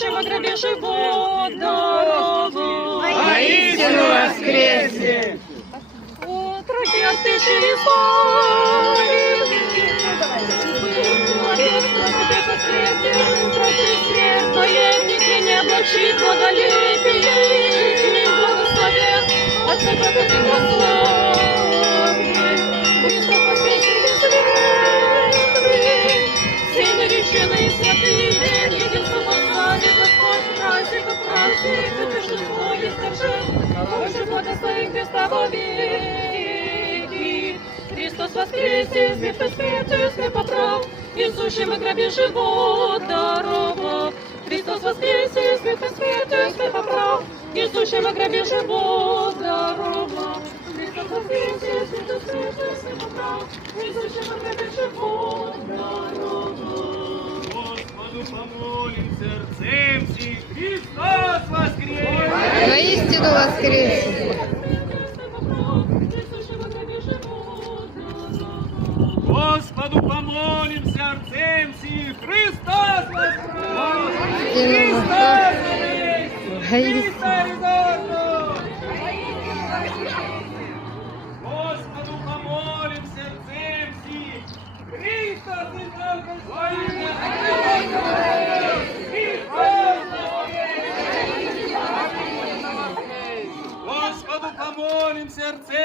Иисусом во гробе живот даровал. Воистину воскресе! Отроки от тысячи историй, молодец, просыпец от смерти, страсти смерть, наемники не облачит благолепие, и благословен от всякого благословия. Христос воскресе светлый, все нареченные святые, един самославен Господь, праздника праздник, и торжество есть торжество, Боже, благослови Христа во веки. Христос воскресе, смерть смертью смерть поправ, Иисусом во гробе живот даровал. Христос воскресе, смерть смертью смерть поправ, Иисусом во гробе живот даровал. Христос воскресе, смерть смертью смерть поправ, Иисусом во гробе живот даровал. Господу помолим сердцем всем, Христос воскресе! Воистину воскресе! Господу помолим сердцем всем, Христос воскресе! Христос Господу помолим сердцем всем, Христос Господу помолим сердцем.